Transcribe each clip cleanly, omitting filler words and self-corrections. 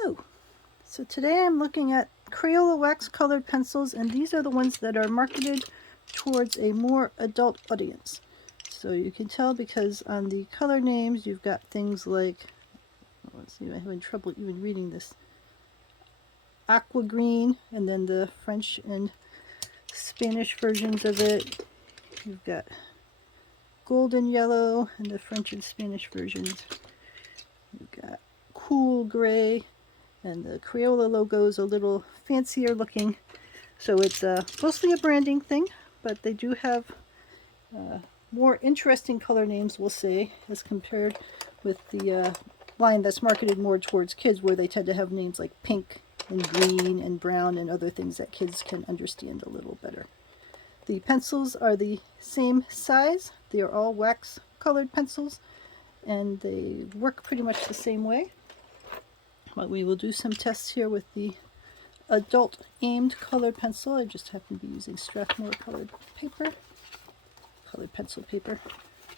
Hello. So today I'm looking at Crayola wax colored pencils, and these are the ones that are marketed towards a more adult audience. So you can tell because on the color names you've got things like, let's see, I'm having trouble even reading this, aqua green, and then the French and Spanish versions of it. You've got golden yellow and the French and Spanish versions. You've got cool gray, and the Crayola logo is a little fancier looking. So it's mostly a branding thing, but they do have more interesting color names, we'll say, as compared with the line that's marketed more towards kids, where they tend to have names like pink and green and brown and other things that kids can understand a little better. The pencils are the same size. They are all wax colored pencils, and they work pretty much the same way. But we will do some tests here with the adult aimed colored pencil. I just happen to be using Strathmore colored pencil paper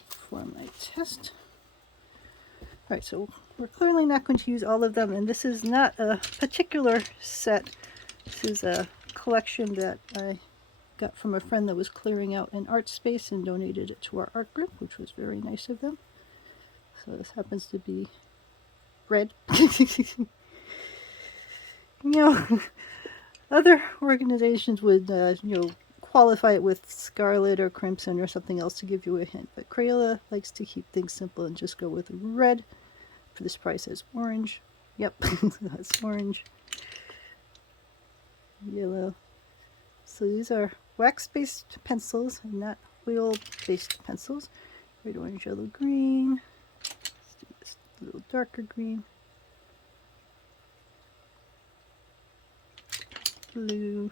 for my test. Alright, so we're clearly not going to use all of them, and this is not a particular set. This is a collection that I got from a friend that was clearing out an art space and donated it to our art group, which was very nice of them. So this happens to be red. Other organizations would, qualify it with scarlet or crimson or something else to give you a hint. But Crayola likes to keep things simple and just go with red. For this price, as orange. Yep, that's orange. Yellow. So these are wax-based pencils and not oil-based pencils. Red, orange, yellow, green. Let's do this a little darker green. Blue.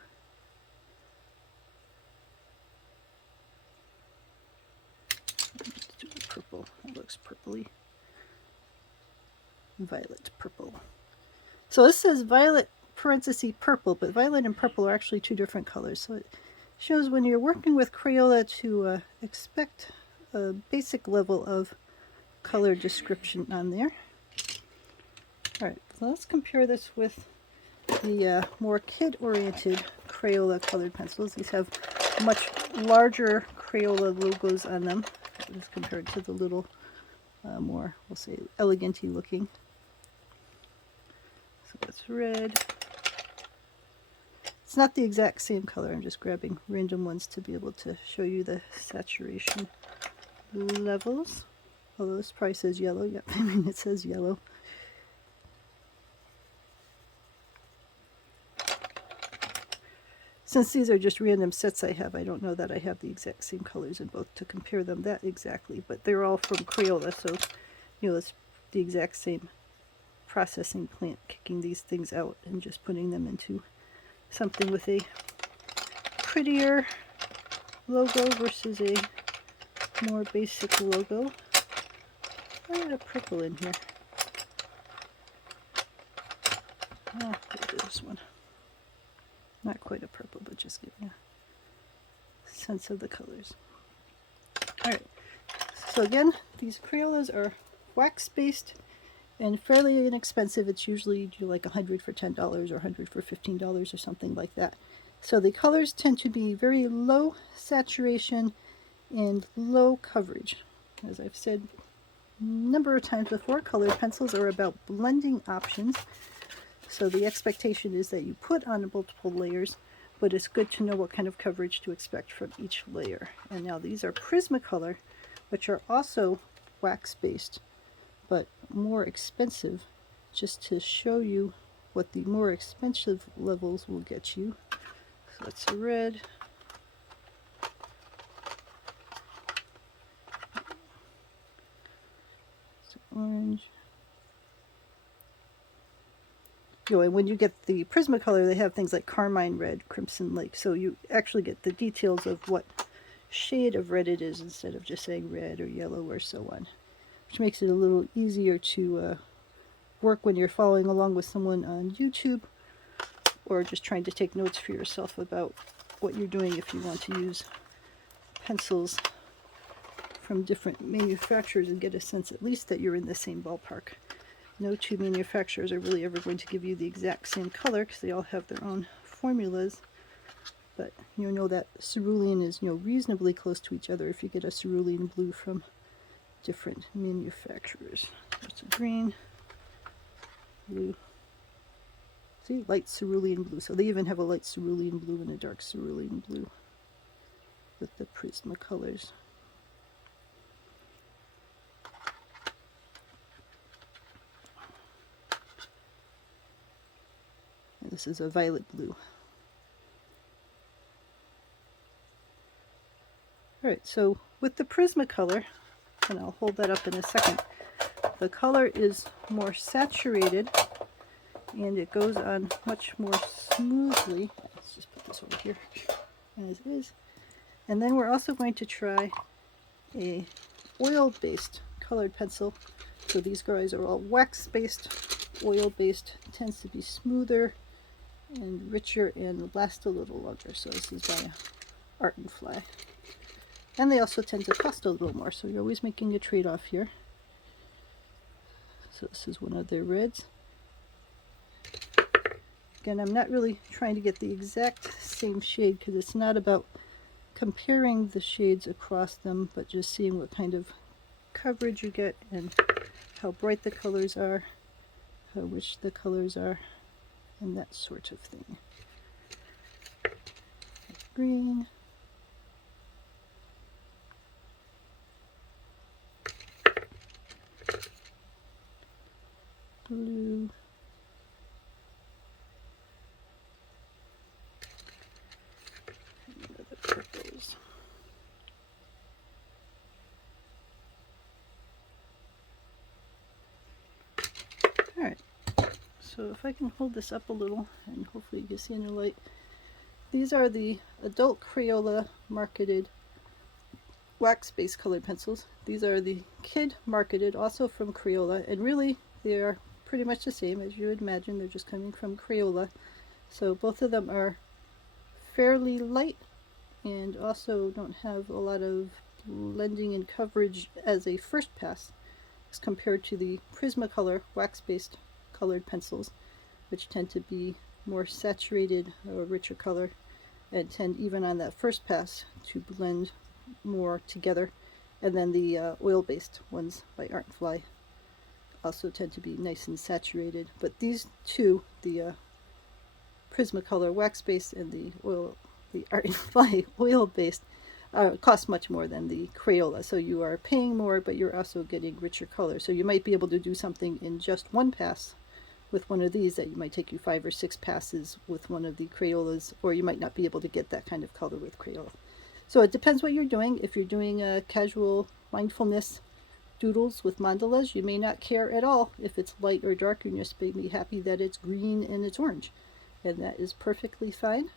Let's do the purple. That looks purpley. Violet purple. So this says violet parenthesis purple, but violet and purple are actually two different colors. So it shows when you're working with Crayola to expect a basic level of color description on there. Alright, so let's compare this with the more kid-oriented Crayola colored pencils. These have much larger Crayola logos on them as compared to the little more, we'll say, elegant-y looking. So that's red. It's not the exact same color. I'm just grabbing random ones to be able to show you the saturation levels. Although this probably says yellow. Yep, I mean it says yellow. Since these are just random sets I have, I don't know that I have the exact same colors in both to compare them that exactly, but they're all from Crayola, so it's the exact same processing plant kicking these things out and just putting them into something with a prettier logo versus a more basic logo. I had a purple in here. Oh, this one. Not quite a purple, but just giving a sense of the colors. Alright, so again, these Crayolas are wax-based and fairly inexpensive. It's usually like $100 for $10 or $100 for $15 or something like that. So the colors tend to be very low saturation and low coverage. As I've said a number of times before, colored pencils are about blending options. So the expectation is that you put on multiple layers, but it's good to know what kind of coverage to expect from each layer. And now these are PrismaColor, which are also wax-based, but more expensive, just to show you what the more expensive levels will get you. So that's a red. It's orange. And when you get the PrismaColor, they have things like Carmine Red, Crimson Lake, so you actually get the details of what shade of red it is instead of just saying red or yellow or so on, which makes it a little easier to work when you're following along with someone on YouTube or just trying to take notes for yourself about what you're doing if you want to use pencils from different manufacturers and get a sense at least that you're in the same ballpark. No two manufacturers are really ever going to give you the exact same color because they all have their own formulas. But you know that cerulean is, reasonably close to each other if you get a cerulean blue from different manufacturers. There's a green, blue. See, light cerulean blue. So they even have a light cerulean blue and a dark cerulean blue with the PrismaColors. And this is a violet blue. Alright, so with the PrismaColor, and I'll hold that up in a second, the color is more saturated and it goes on much more smoothly. Let's just put this over here as is. And then we're also going to try a oil-based colored pencil. So these guys are all wax-based, oil-based. It tends to be smoother and richer and last a little longer. So this is by Art and Fly. And they also tend to cost a little more, so you're always making a trade-off here. So this is one of their reds. Again, I'm not really trying to get the exact same shade because it's not about comparing the shades across them, but just seeing what kind of coverage you get and how bright the colors are, how rich the colors are, and that sort of thing. Green. Blue. And the purples. Alright, so if I can hold this up a little and hopefully you can see in the light. These are the adult Crayola marketed wax-based colored pencils. These are the kid marketed, also from Crayola, and really they are pretty much the same as you would imagine. They're just coming from Crayola. So both of them are fairly light and also don't have a lot of blending and coverage as a first pass as compared to the PrismaColor wax-based colored pencils, which tend to be more saturated or richer color and tend even on that first pass to blend more together. And then the oil-based ones by Art and Fly also tend to be nice and saturated. But these two, the PrismaColor wax-based and the Art and Fly oil-based, cost much more than the Crayola. So you are paying more, but you're also getting richer color. So you might be able to do something in just one pass with one of these that you might take you 5 or 6 passes with one of the Crayolas, or you might not be able to get that kind of color with Crayola. So it depends what you're doing. If you're doing a casual mindfulness doodles with mandalas, you may not care at all if it's light or dark. You just may be happy that it's green and it's orange, and that is perfectly fine,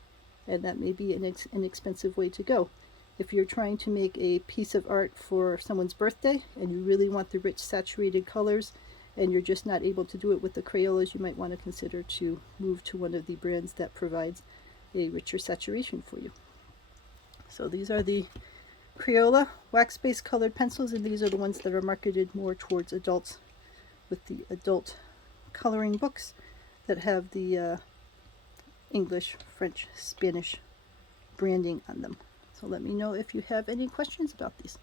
and that may be an inexpensive way to go. If you're trying to make a piece of art for someone's birthday and you really want the rich saturated colors and you're just not able to do it with the Crayolas, you might want to consider to move to one of the brands that provides a richer saturation for you. So these are the Crayola wax-based colored pencils, and these are the ones that are marketed more towards adults with the adult coloring books that have the English, French, Spanish branding on them. So let me know if you have any questions about these.